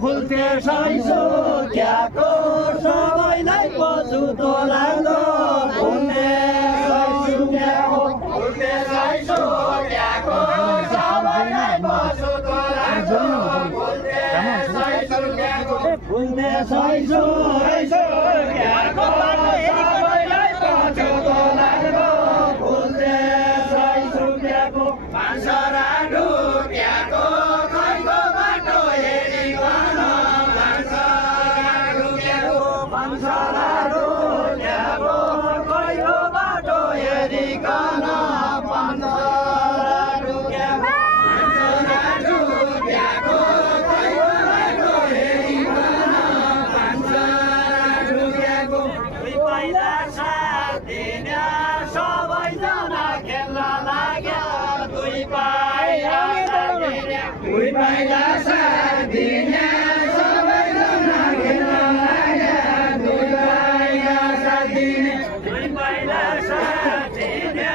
फुल्थे साइसो क्याको सुतो लाग्दो फुल्ने सैसुक्याको फुल्ने सैसुक्याको सबैलाई पछुतो लाग्दो फुल्ने सैसुक्याको फुल्ने सैसुक्याको सबैलाई पछुतो लाग्दो फुल्ने सैसुक्याको पाँचरा ढुक्याको खैको बाटो हेरिकन पाँचरा ढुक्याको खैको बाटो हेरिकन पाँचरा ढुक्याको पहिला साथ दिने सबैजना खेल्न लाग्यो दुई पाइला साथ दिने सबैजना खेल्न लाग्यो दुई पाइला साथ दिने दुई पाइला साथ दिने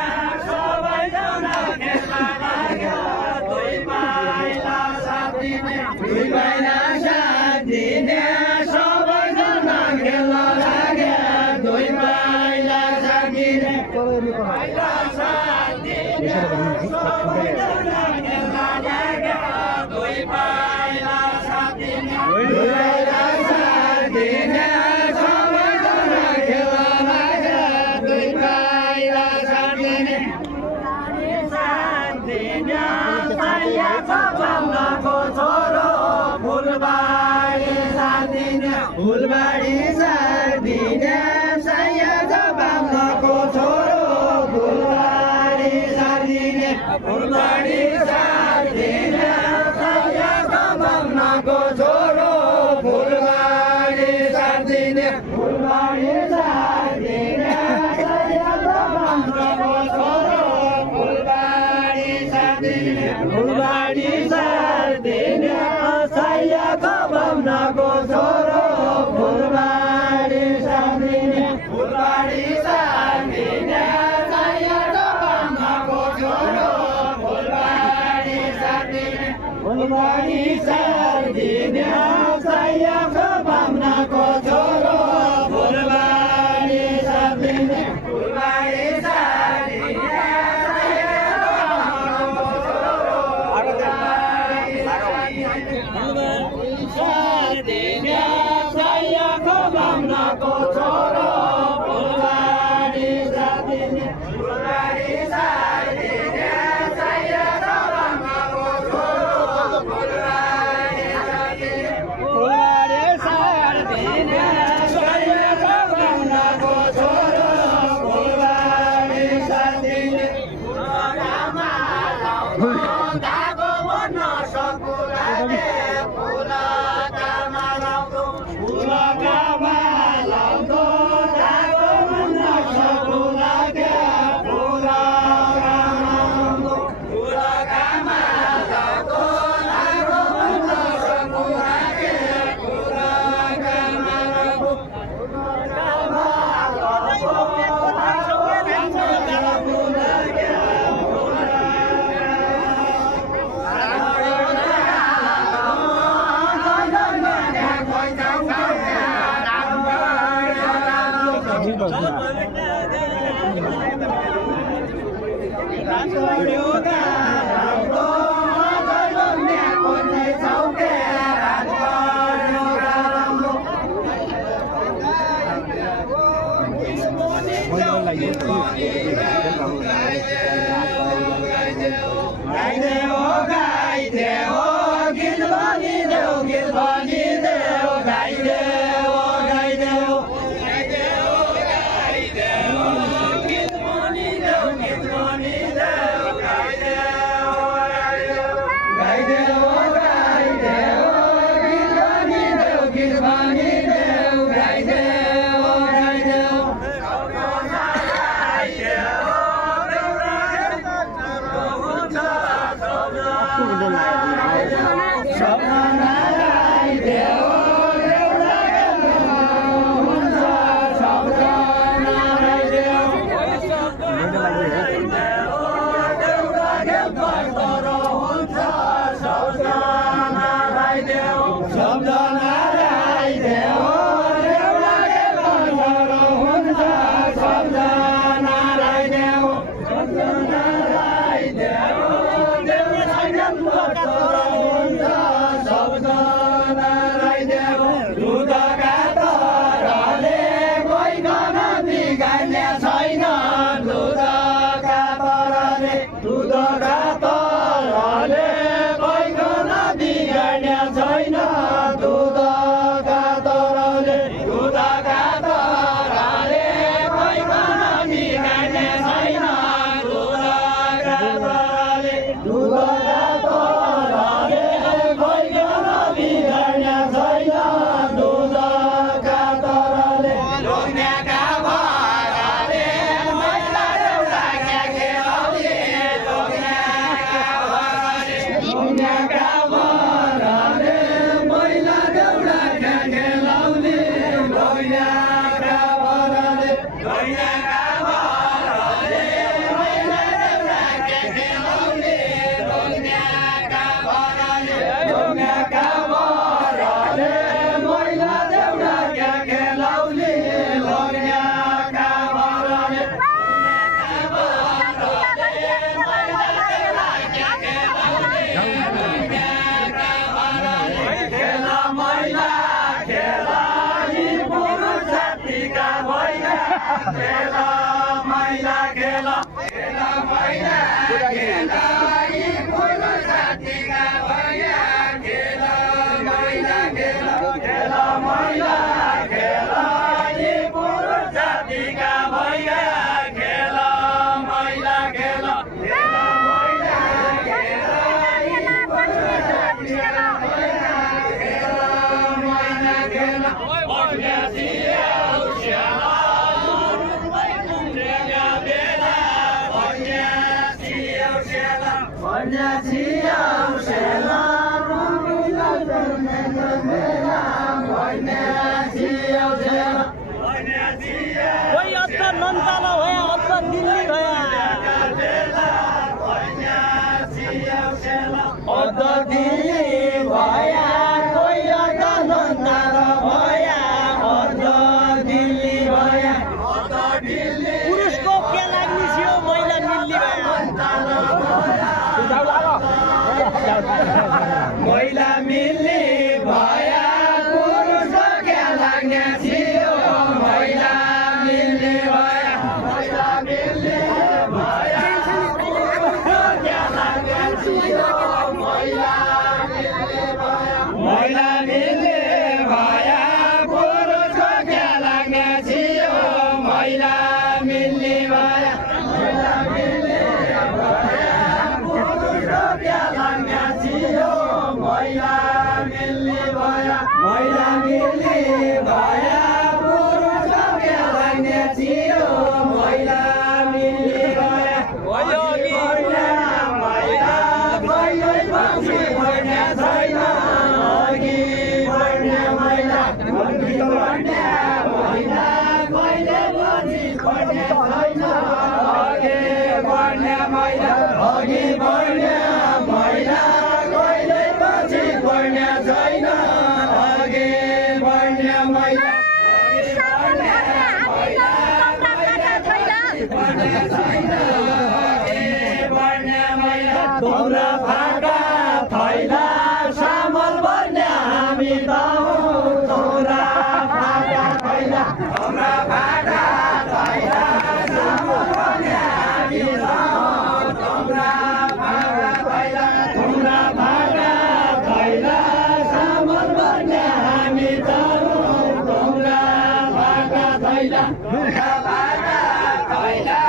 सबैजना खेल्न लाग्यो दुई पाइला साथ दिने दुई पाइला साथ दिने सबैजना खेल्न लाग्यो दुई पाइला साथ दिने पहिला साथ दिने सबैजना खेल्न लाग्यो दुई पाइला साथ दिने दुई पाइला साथ दिने सबैजना खेल्न लाग्यो दुई पाइला साथ दिने बाल्नको छोरो फुलबारी साथ दिने फुलबारी साथ दिने बाल्नको छोरो फुलबारी साथ दिने फुलबारी साथ दिने बाल्नको छोरो फुलबारी साथ दिने फुलबारी साथ दिने बाल्नको छोरो फुलबारी साथ दिने फुलबारी साथ दिने सायको बाल्नको छोरो फुलबारी साथ दिने फुलबारी साथ दिने सायको बाल्नको छोरो फुलबारी साथ दिने फुलबारी साथ दिने सायको बाल्नको छोरो फुलबारी साथ दिने फुलबारी साथ दिने बाल्नको छोरो फुलबारी साथ दिने फुलबारी साथ दिने सायको बाल्नको छोरो फुलबारी साथ दिने फुलबारी साथ दिने सायको बाल्नको छोरो फुलबारी साथ दिने फुलकामा लाउँदो धागो बन्न सकु लागे फुलकामा लाउँदो फुलकामा लाउँदो धागो बन्न सकु लागे फुलकामा लाउँदो फुलकामा लाउँदो धागो बन्न सकु लागे फुलकामा लाउँदो फुलकामा लाउँदो धागो बन्न सकु लागे Hãy subscribe cho kênh Ghiền Mì Gõ để không bỏ lỡ बिगाड्ने छैन दुधका तरले दुधका तरले कैको नबिगाड्ने छैन दुधका तरले दुधका तरले कैको नबिगाड्ने छैन दुधका तरले दुधका तरले कैको नबिगाड्ने छैन दुधका तरले लोग्नेका भराले मैला एउटा क्या खेलाउने लोग्नेका भराले लोग्नेका भराले मैला एउटा क्या खेलाउने लोग्नेका भराले लोग्नेका भराले मैला एउटा क्या खेलाउने लोग्नेका भराले लोग्नेका भराले मैला एउटा क्या खेलाउने लोग्नेका भराले खेला मैला खेला यी पुरुष जातिका भैया खेला मैला खेला खेला मैला खेला यी पुरुष जातिका भैया खेला मैला खेला खेला मैला खेला यी पुरुष जातिका भैया खेला मैला खेला खेला मैला खेला यी पुरुष जातिका भैया खेला मैला खेला भन्यासिया उस्याला भन्यासिया बेला भन्यासिया उस्याला भन्यासिया उस्याला भन्यासिया उस्याला भन्यासिया कोही अत्तर नन्ताला भयो अत्तर दिल्ली भयो अद्ध दिल्ली भया कोही अद्ध नन्ताला भया अद्ध दिल्ली भया अद्ध दिल्ली पुरुषको के लाग्ने थियो महिला दिल्ली भयो महिला मिल्ने भया पुरुषको क्या लाग्ने थियो महिला मिल्ने भया महिला मिल्ने भया पुरुषको क्या लाग्ने थियो महिला मिल्ने भया महिला मिल्ने भया पुरुषको क्या लाग्ने थियो महिला मिल्ने भया महिला मिल्ने भया पुरुषको क्या लाग्ने थियो महिला मिल्ने भया महिला मिल्ने भया पुरुषको क्या लाग्ने थियो महिला मिल्ने भया महिला कहिले पछि बढ्ने छैन अघि बढ्ने महिला अघि बढ्ने महिला कहिले पछि बढ्ने छैन अघि बढ्ने महिला अघि बढ्ने महिला कहिले पछि बढ्ने छैन अघि बढ्ने महिला तोरा फाका थैला सामल बन्ने हामी त हौँ तोरा फाका थैला तोरा फाका थैला सामल बन्ने हामी त हौँ तोरा फाका थैला तोरा फाका थैला सामल बन्ने हामी त हौँ तोरा फाका थैला तोरा फाका थैला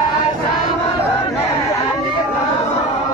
सामल बन्ने हामी त हौँ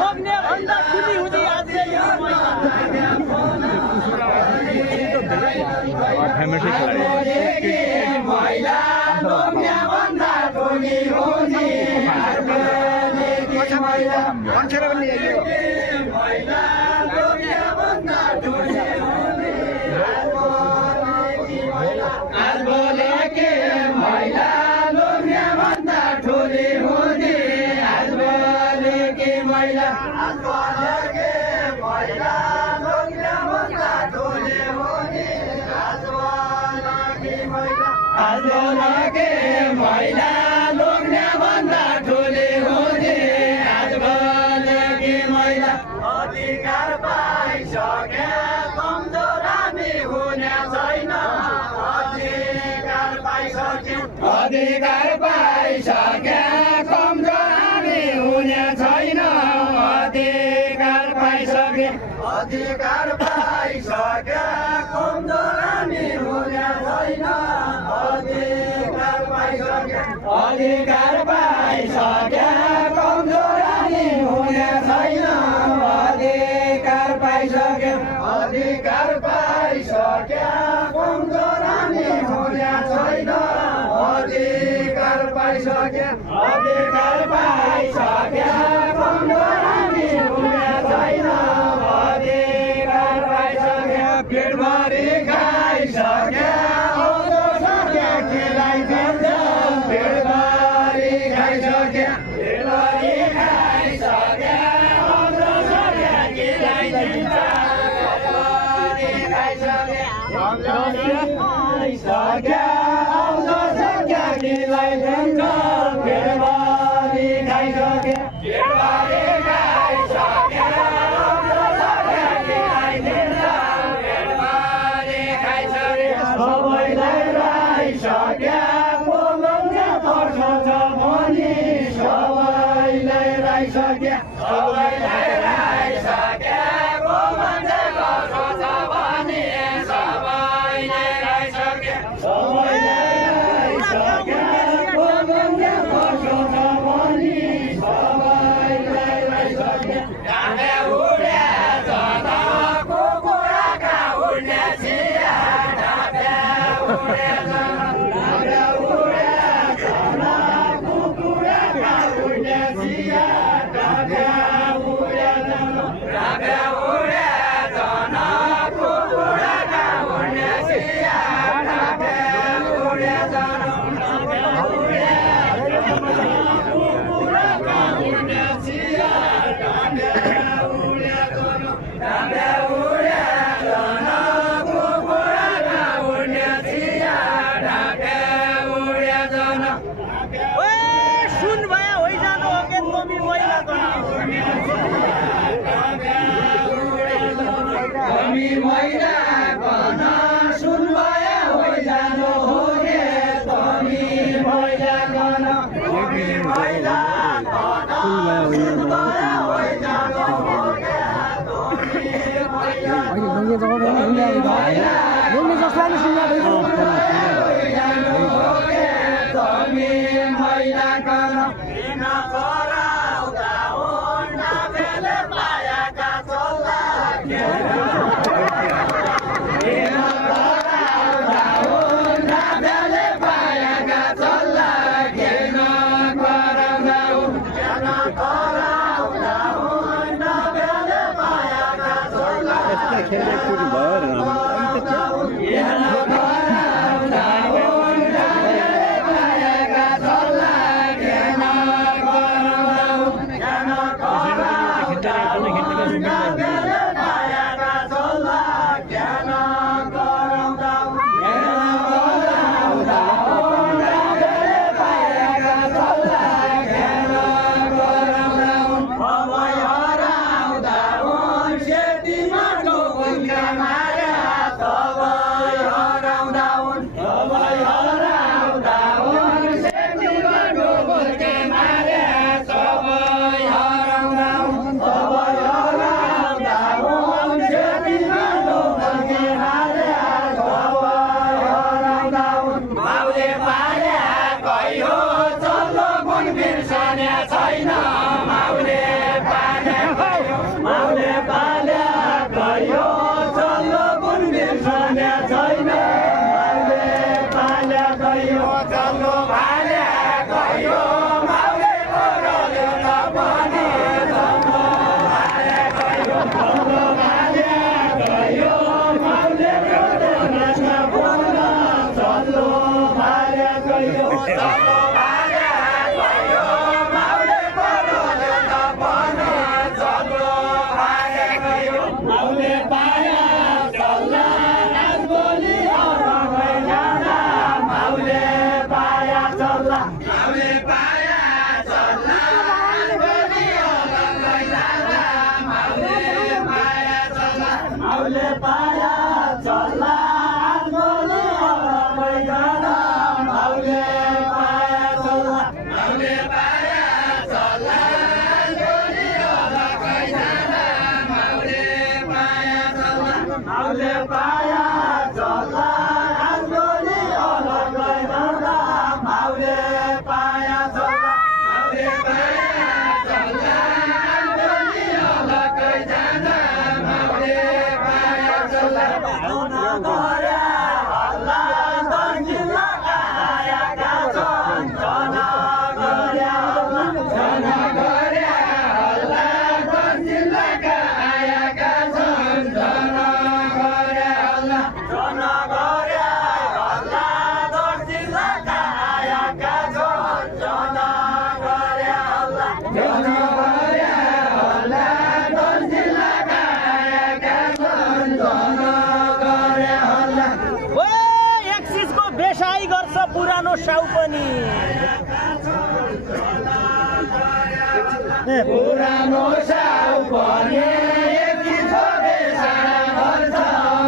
लोग्ने भन्दा ठुली हुँदी अझै यो महिला पहिला लोग्ने भन्दा ठुली हुने आजभोल कि महिला अधिकार पाइसके कमजोर हामी हुने छैन अधिकार पाइसके कमजोर हामी हुने छैन अधिकार पाइसके कमजोर हामी हुने छैन अधिकार पाइसके कमजोर हामी हुने छैन अधिकार पाइसके कमजोर हामी हुने छैन अधिकार पाइसके कमजोर हामी हुने छैन अधिकार पाइसके पेटभरि खाइसके आउँदो सके केलाई दिन्छ पेटभरि खाइसके आउँदो सके केलाई दिन्छ खाइसके आउँदो सके केलाई दिन्छ पेटभरि खाइसके सबैलाई राइसक्या बोलाउने पर्छ भने सबैलाई राइसक्या बोलाउने पर्छ भने सबैलाई राइसक्या बोलाउने पर्छ भने सबैलाई राइसक्या ढाँडे उड्या जता कुकुराका उड्ने छिया महिला कन सुन भए होइजानु हो गे तमी महिला कन महिला कन सुन भए होइजानु हो गे तमी महिला कन किन कराउँदा हुन्न बेले पाएका चल्ला माउले पाया चल्ला आजभोलि अलग्गै जाँदा माउले पाया चल्ला माउले पाया चल्ला आजभोलि अलग्गै जाँदा माउले पाया चल्ला माउले पाया चल्ला आजभोलि अलग्गै जाँदा माउले पाया चल्ला माउले पाया चल्ला आजभोलि अलग्गै जाँदा माउले पाया चल्ला भाउन गर्या हल्ला दर्जिला आएका छन् जन गर्या हल्ला जन गर्या हल्ला दर्जिला आएका छन् जन गर्या हल्ला जन गर्या हल्ला दर्जिला आएका छन् जन गर्या हल्ला जन गर्या हल्ला दर्जिला आएका छन् जन गर्या हल्ला ओ एक चिजको बेसाई गर्छ पुरानो साउ पनि पुरानो साउ भने एक चिजको बेसारा गर्छ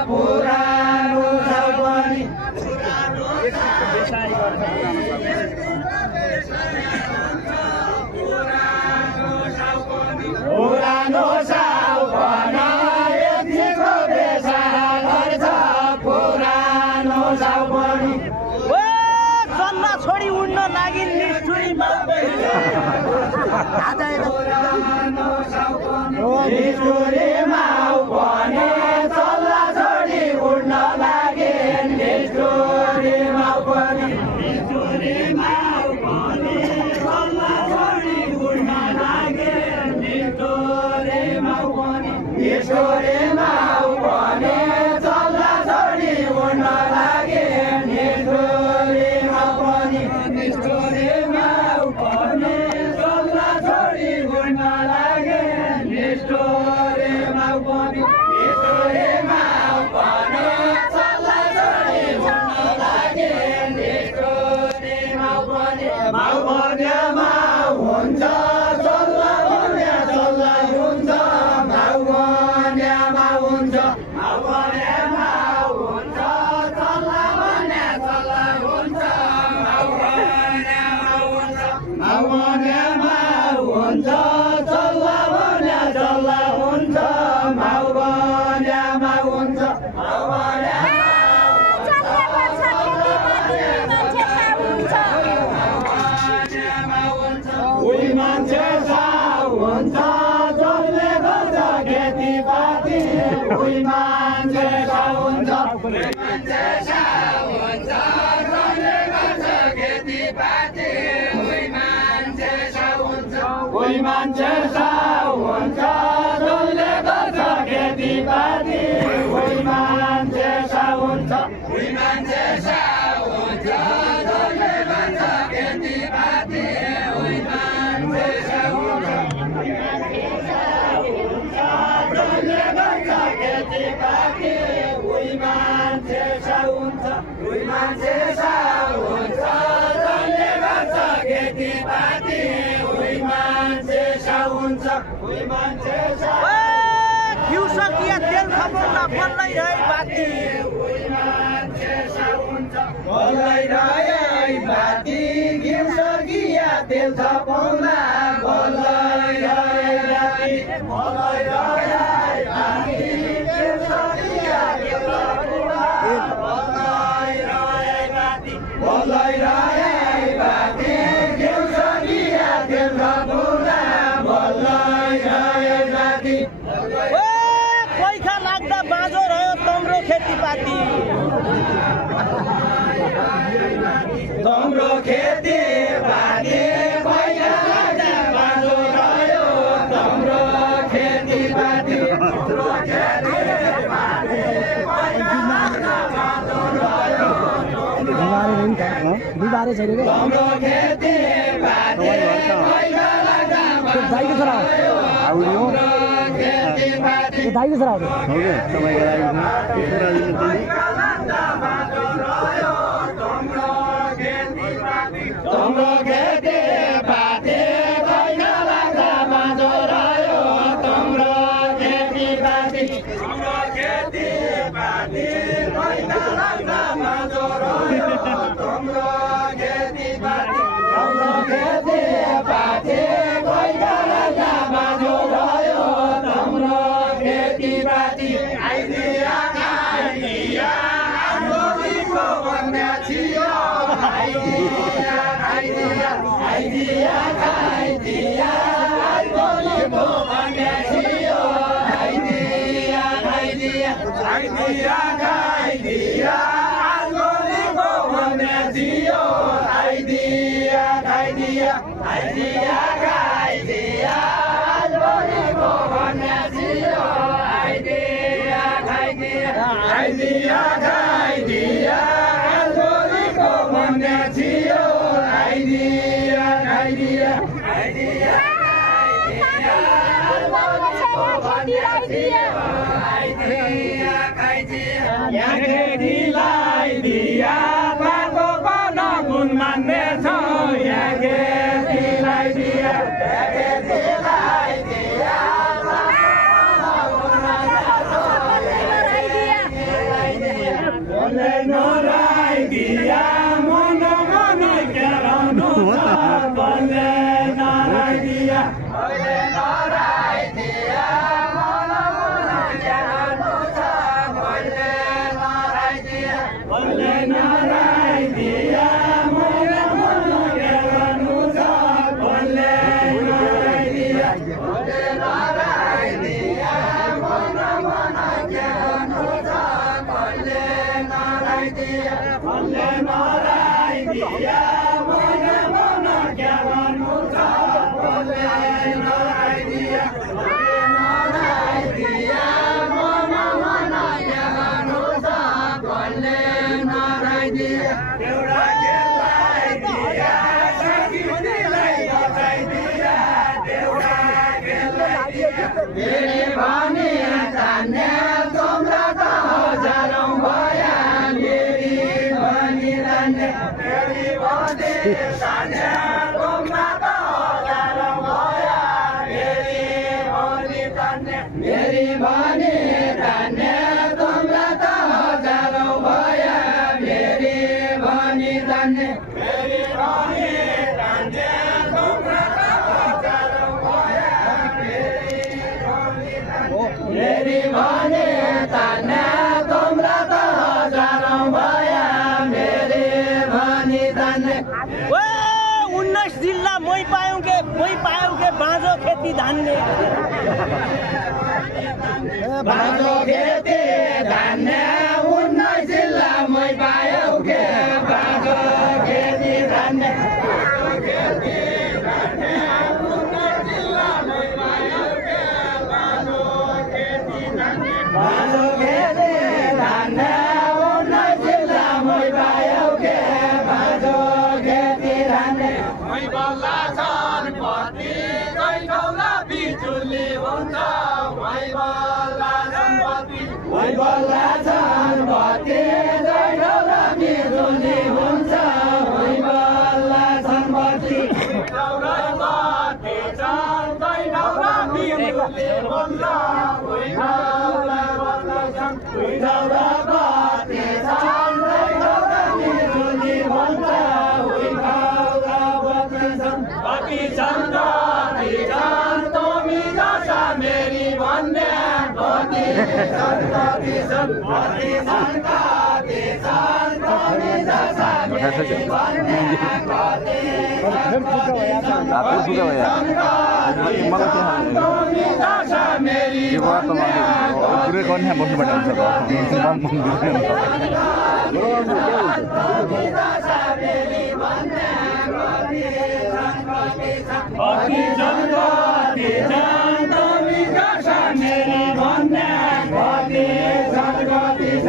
पुरानो साउ पनि पुरानो साउ भन एक चिजको बेसारा गर्छ पुरानो साउ पनि ओ चल्ला छोडी उड्न लागि निष्ठुरी पुरानो साउ पनि निष्ठुरी माउ भने चल्ला छोडी उड्न लागे निष्ठुरी माउ पनि निष्ठुरी माउ भने चल्ला छोडी उड्न लागे निष्ठुरी माउ पनि निष्ठुरी माउ भने चल्ला छोडी उड्न लागे निष्ठुरी माउ पनि निष्ठुरी माउ भने चल्ला छोडी उड्न लागे निष्ठुरी माउ पनि निष्ठुरी माउ भने चल्ला छोडी उड्न लागे निष्ठुरी माउ पनि माउ भने माउ हुन्छ चल्ला भने चल्ला हुन्छ माउ भने माउ हुन्छ माउ भने माउ हुन्छ चल्ला भने चल्ला हुन्छ माउ भने माउ हुन्छ माउ भने माउ हुन्छ चल्ला भने चल्ला हुन्छ माउ भने माउ हुन्छ माउ भने उही मान्छे साउ हुन्छ जसले गर्छ खेतीपाती उही मान्छे साउ हुन्छ उही मान्छे साउ हुन्छ जसले गर्छ खेतीपाती उही मान्छे साउ हुन्छ उही मान्छे साउ हुन्छ जसले गर्छ खेतीपाती उही मान्छे साउ हुन्छ उही मान्छे साउ हुन्छ जसले गर्छ खेतीपाती उही मान्छे साउ हुन्छ जसले गर्छ खेतीपाती उही मान्छे साउ हुन्छ उही मान्छे साउ हुन्छ जसले गर्छ खेतीपाती उही मान्छे साउ हुन्छ उही मान्छे साउ घिउ सकिया तेल खपाउन बन्दै रहे बाती उही मान्छे साउ हुन्छ बल्दै रहे बाती घिउ सकिया तेल खपाउला बल्दै रहे बाती बल्दै रहे बाती घिउ सकिया तेल खपाउला बल्दै रहे बाती बल्दै रहे बाती घिउ सकिया तेल खपाउला बल्दै रहे बाती ओ पैसा लाग्दा बाँझो रह्यो तम्रो खेतीपाती तम्रो खेती बाली पैसा लाग्दा बाँझो रह्यो तम्रो खेती बाली तम्रो खेती बाली पैसा लाग्दा बाँझो रह्यो बिमारी छैन क्या तम्रो खेती बाली पैसा लाग्दा दाइको छोरा तम्रो खेती बाली दाइको छोरा हो पैसा लाग्दा बाँझो रह्यो तम्रो खेती बाली पैसा लाग्दा बाँझो रह्यो तम्रो खेती बाली हाम्रो खेतीपाती पैसा लाग्दा बाँझो रह्यो हाम्रो खेतीपाती पैसा लाग्दा बाँझो रह्यो हाम्रो खेतीपाती आइदिया खाइदिया आन्दोलनको भन्ने थियो आइदिया खाइदिया आइदिया खाइदिया आन्दोलनको भन्ने थियो आइदिया खाइदिया आइदिया खाइदिया आन्दोलनको भन्ने थियो आइदिया खाइदिया आइदिया खाइदिया आन्दोलनको भन्ने थियो आइदिया खाइदिया आइदिया खाइदिया आन्दोलनको भन्ने थियो आइदिया खाइदिया आइदिया यहाँ खेतीलाई दिया बाटो बन गुण मान्ने छ यहाँ खेतीलाई दिया नराइदिया मन मन केलाउनु छ बल्ले नराइदिया मेरी भनी तान्ने तुमरा त हजारौं भया मेरी भनी तान्ने मेरी भनी तान्ने तुमरा त हजारौं भया मेरी भनी तान्ने तुमरा त हजारौं भया मेरी भनी तान्ने 19 जिल्ला मै पायौं के बाँझो खेती धान्ने बाँझो खेती धान्ने 19 जिल्ला मै पायौं के बाँझो खेती धान्ने बाँझो खेती धान्ने 19 जिल्ला मै पायौं के बाँझो खेती धान्ने बाँझो खेती धान्ने 19 जिल्ला मै पायौं के बाँझो खेती धान्ने मै बल्ला छन् पति गैठौला बिजुली हुन्छ मै बल्ला छन् पति गैठौला बिजुली हुन्छ मै बल्ला छन् पति गैठौला पति छन् गैठौला बिजुली हुन्छ गैठौला पति छन् गैठौला पति छन् गैठौला बिजुली हुन्छ पति छन् तमी जसा मेरी भन्ने पति छन् तमी जसा मेरी भन्ने तमी जसा मेरी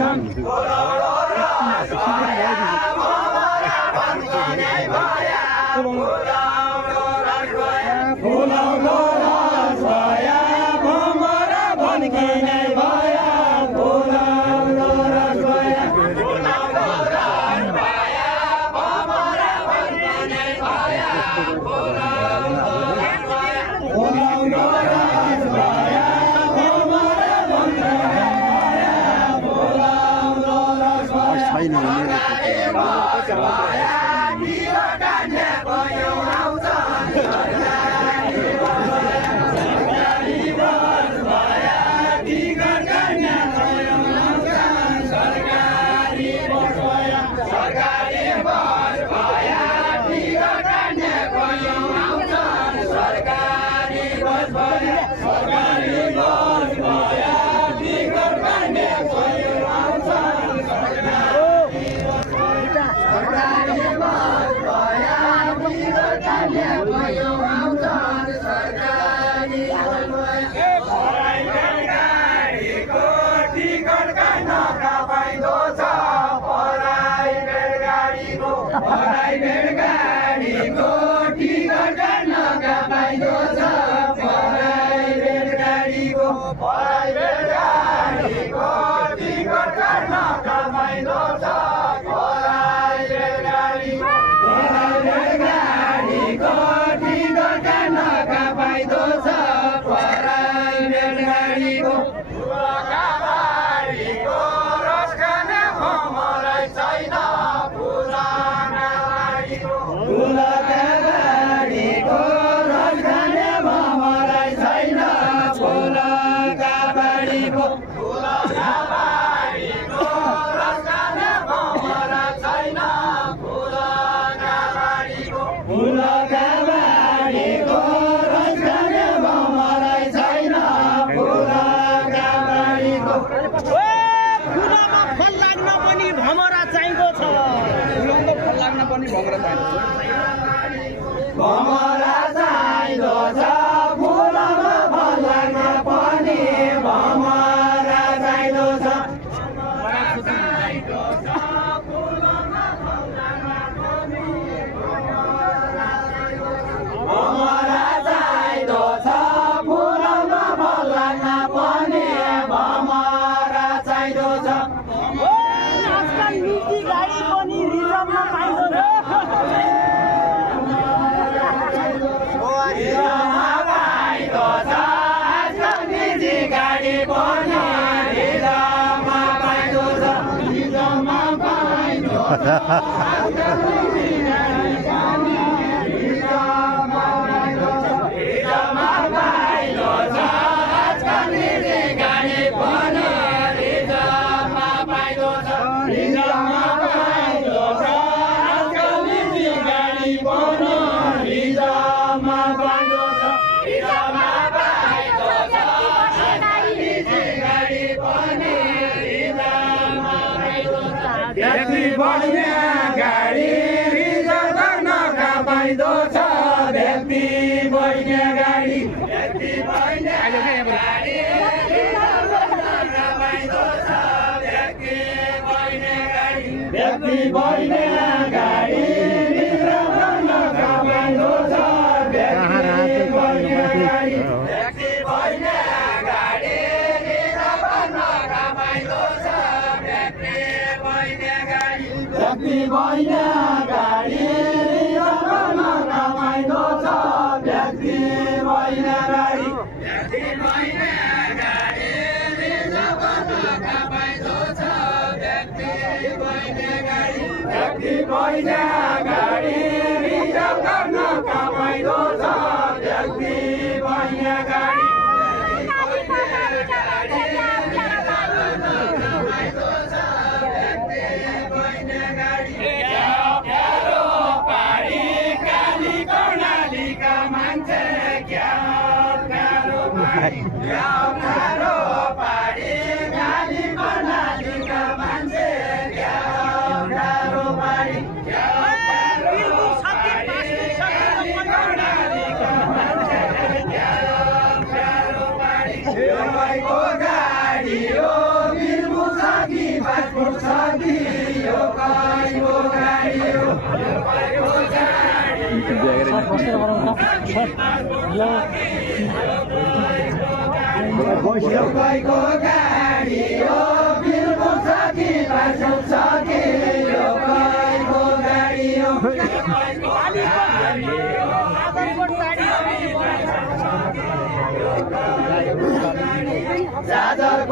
जाजर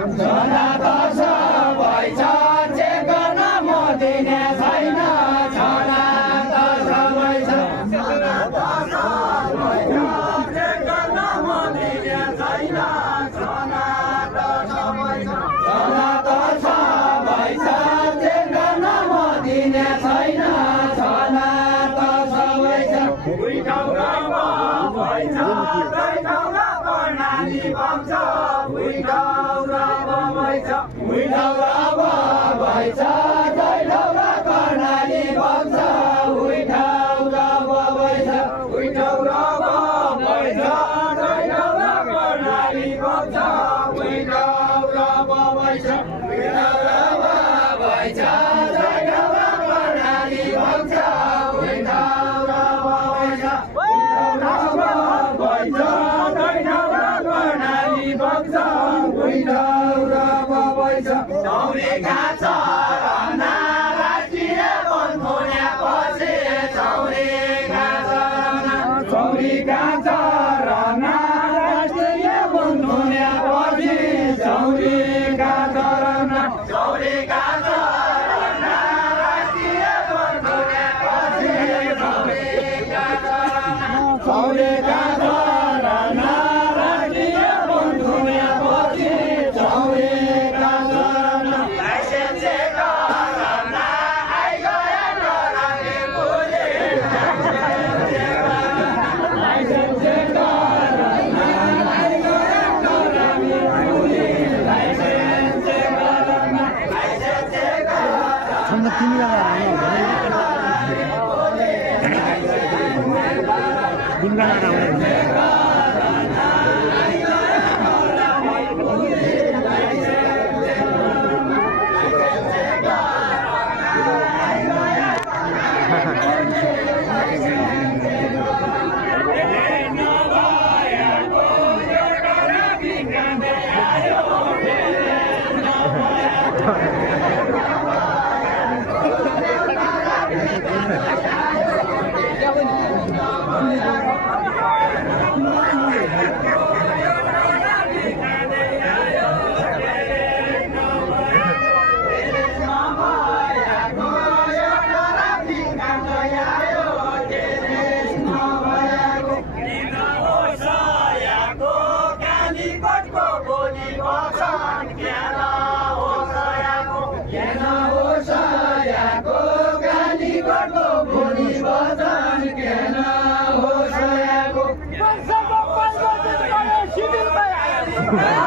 छना त सबै छ चेक गर्न म दिने छैन छना त सबै छ छना त सबै छ चेक गर्न म दिने छैन छना त सबै छ छना त सबै छ चेक गर्न म दिने छैन छना त सबै छ उइठाउरा भइछ दैठाउरा कर्णाली बन्छ उइठाउरा भइछ उइठाउरा भइछ दैठाउरा कर्णाली बन्छ उइठाउरा भइछ उइठाउरा भइछ दैठाउरा कर्णाली बन्छ उइठाउरा भइछ उइठाउरा भइछ दैठाउरा कर्णाली बन्छ उइठाउरा भइछ चौरी घाँस रना राष्ट्रिय बन्धुल्यापछि चौरी घाँस रना चौरी घाँस रना राष्ट्रिय बन्धुल्यापछि चौरी घाँस रना चौरी घाँस रना राष्ट्रिय बन्धुल्यापछि चौरी घाँस रना चौरी घाँस रना राष्ट्रिय बन्धुल्यापछि चौरी Ha